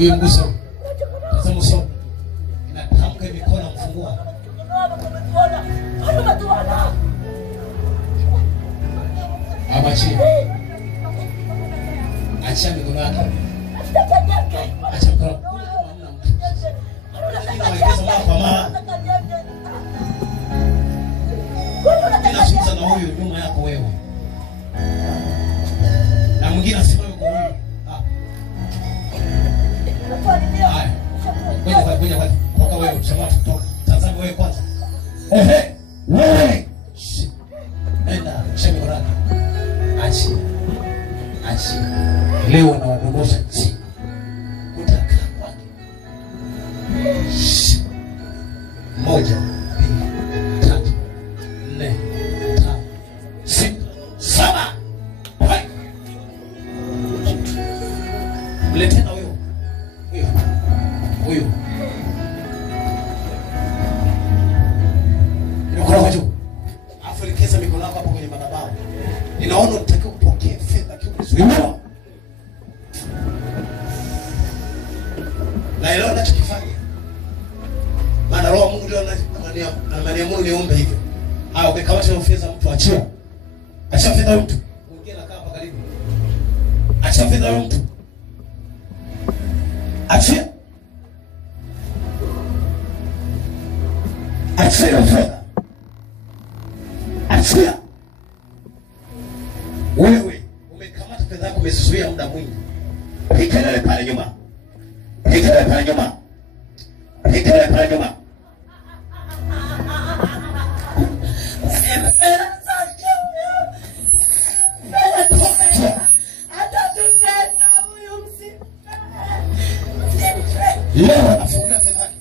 Huyu mguso. Tazama uso. Inatamka mikono mfungua. Abachi. Acha mikono yake. Acha mikono. Inawaelekeza mara kwa mara. Inazungumza na huyu nyuma yako wewe. Na mwingine asimame kwa huyu. Ngoja kwa wewe msema kutoka. Tazama wewe kwanza. Wewe. Nenda sheme korani. Achi. Leo na wadogosha chini. Utaka kwake. 1, 2, 3, 4, 5, 6, 7. Mlete na huyo. Mikono kwa juu. Afelekeza mikono yako hapo kwenye madhabahu. Ninaona unatakiwa kupokea fedha kiuzuiwa. Na leo nachokifanya. Maana roho Mungu ndio ananiamuru niombe hivyo. Ukikamata hiyo fedha mtu achia. Achia fedha mtu. Mwingine anakaa hapa karibu. Achia fedha mtu. Achia fedha. Achia. Wewe umekamata fedha yako umezuia muda mwingi. Pikelele pale nyuma. Leo nafungulia fedha yake.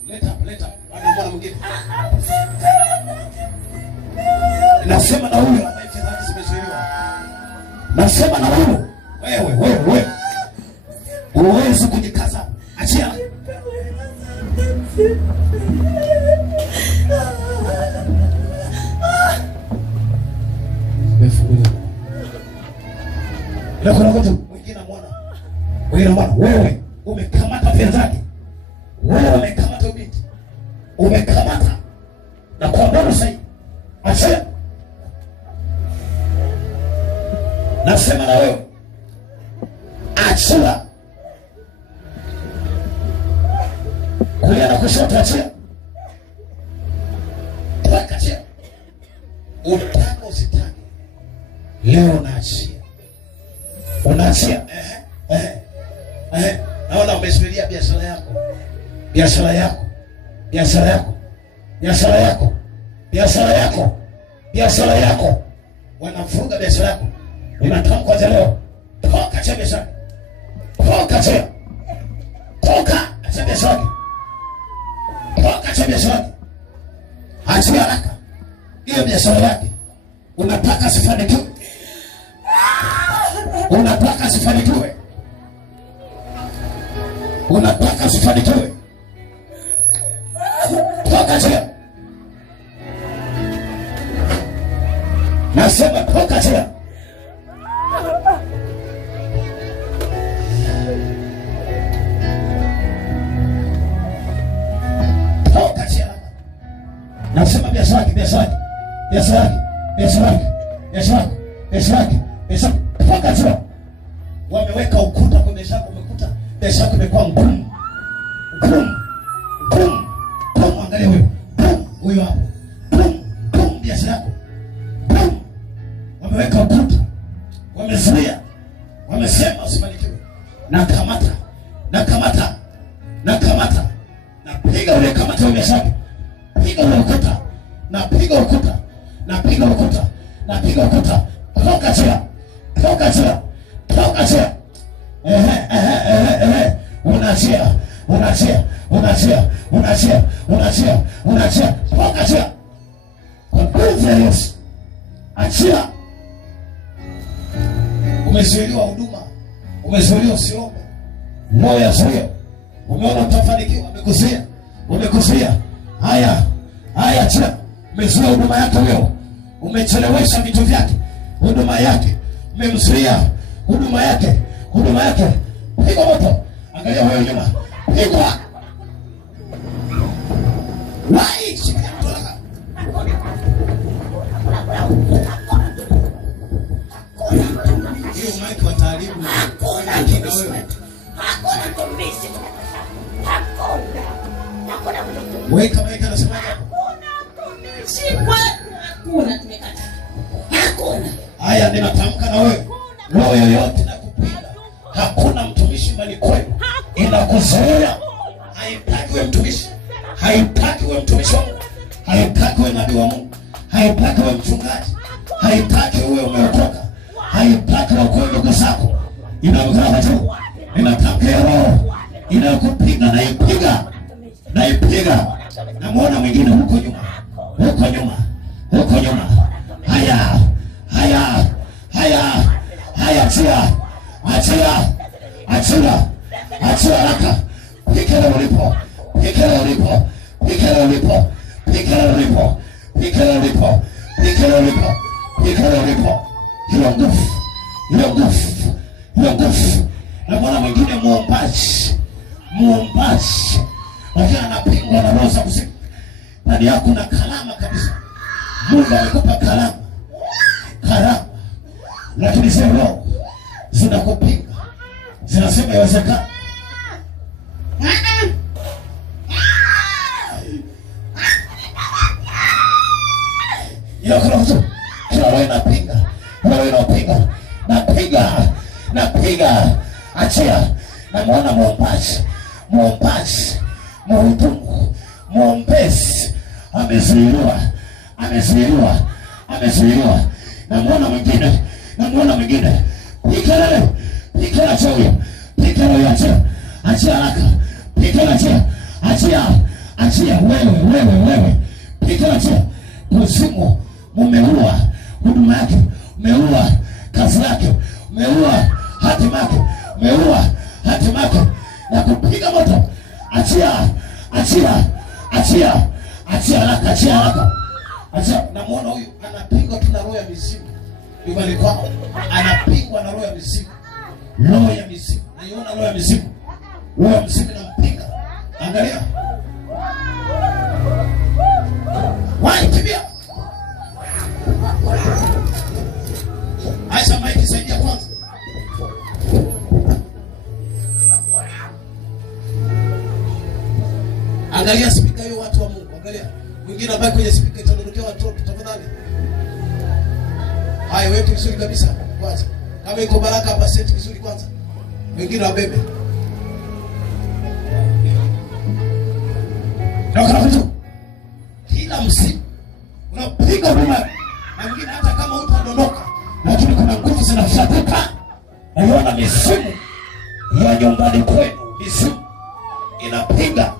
Leta. Bwana mwingine. Nasema na huyo ambaye fedha yake zimezuiliwa. Nasema na huyo. Wewe. Uwezi kujikaza. Achia. Mefungulia. Leo kuna mtu mwingine mwana. Wewe umekamata fedha zake. Wewe umekamata binti. Umekamata. Na kuondoa sasa. Achia. Nasema na wewe. Achia. Kulia na kushoto achia. Achia. Utaka usitaki. Leo unaachia. Unaachia. Naona umesubiria biashara yako. Wanafunga biashara yako. Ninatamka leo. Toka acha biashara. Acha biashara. Achia haraka. Hiyo biashara yake. Unataka sifanikiwe. Unataka sifanikiwe. Toka achia. Nasema toka achia. Nasema biashara yake. Toka achia. Wameweka ukuta kwa biashara, umekuta biashara imekuwa ngumu. Angalia huyo hapo. Biashara yako. Wameweka ukuta. Wamezuia. Wamesema usifanikiwe. Nakamata. Napiga ule kamata wa biashara. Piga ule ukuta. Napiga ukuta. Toka achia. Unachia. Toka achia. Kwa nguvu ya Yesu. Achia. Umezuiliwa huduma. Umezuiliwa usiombe. Moyo yazuia. Umeona utafanikiwa. Umekuzuia. Haya achia. Umezuia huduma yake wewe. Umechelewesha vitu vyake. Huduma yake. Umemzuia huduma yake. Piga moto. Angalia wewe nyuma. Pigwa. Wai, shika mtolaka. Hiyo maiki wa taalimu. Hakuna mtumishi. Hakuna mtumishi. Wewe kama yeye anasema hakuna mtumishi kwetu. Hakuna tumekata. Hakuna. Haya ninatamka na wewe. Roho yoyote na kupiga. Hakuna mtumishi mbali kwenu. Inakuzuia. Haitaki wewe mtumishi. Haitaki wewe mtumishi wa Mungu. Haitaki wewe nabii wa Mungu. Haitaki wewe mchungaji. Haitaki wewe umeokoka. Haitaki wewe kwa ndugu zako. Inaonekana tu. Inatamka roho. Inakupiga na ipiga. Na ipiga. Na muona mwingine huko nyuma. Huko nyuma. Huko nyuma. Haya. Haya. Haya. Haya achia. Achia. Achia. Achia haraka. Pikele ulipo. Pikele ulipo. Pikele ulipo. Pikele ulipo. Pikele ulipo. Pikele ulipo. Pikele ulipo. Hiyo nguvu. Hiyo nguvu. Hiyo nguvu. Na mwana mwingine muombaji. Muombaji. Lakini anapingwa na roho za kuzimu. Ndani yako na kalama kabisa. Mungu amekupa kalama. Kalama. Lakini zile roho zinakupinga. Zinasema yawezekana. Kila roho inapinga. Roho inapinga. Napiga. Achia. Na muona muombaji. Mhudumu. Muombezi. Amezuiliwa. Na muona mwingine. Pikele huyo. Pikele achia. Achia haraka. Pikele achia. Wewe. Pikele achia. Kuzimu mumeua huduma yake. Umeua kazi yake. Umeua hatima yake. Na kupiga moto. Achia haraka. Achia. Na muona huyu anapigwa tu na roho ya mizimu. Nyumbani kwao anapigwa na roho ya mizimu. Naiona roho ya mizimu. Roho ya mizimu inampiga. Angalia. Kimbia. Acha maiki saidia kwanza. Angalia spika hiyo watu wa Mungu. Angalia. Mwingine abaki kwenye spika itadondokea watoto tafadhali. Haya weke vizuri kabisa kwanza. Kama iko baraka hapa seti vizuri kwanza. Mwingine wabebe. Ndio kitu. Kila msimu unapiga buma. Na mwingine hata kama utadondoka, lakini kuna nguvu zinafatuka. Unaona misimu ya nyumbani kwenu, misimu inapiga.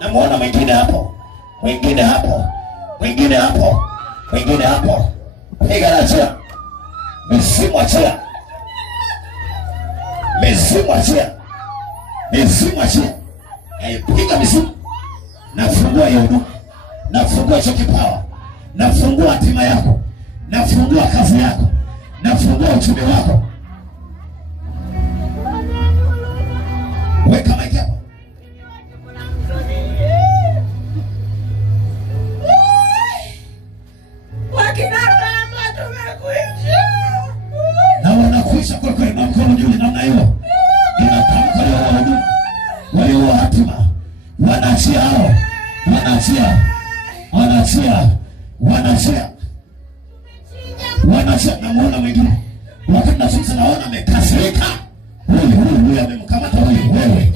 Na muona mwingine hapo. Piga na achia. Misimu achia. Piga misimu. Nafungua hiyo huduma. Nafungua hicho kipawa. Nafungua hatima yako. Nafungua kazi yako. Nafungua uchumi wako. Weka maiki hapo. Na wanakuisha kwa kweli na mkono juu namna hiyo. Inatamka leo wahudumu. Walio hatima. Wanaachia hao. Wanachia. Na muona mwingine. Wakati na sasa naona amekasirika. Huyu amemkamata huyu. Wewe.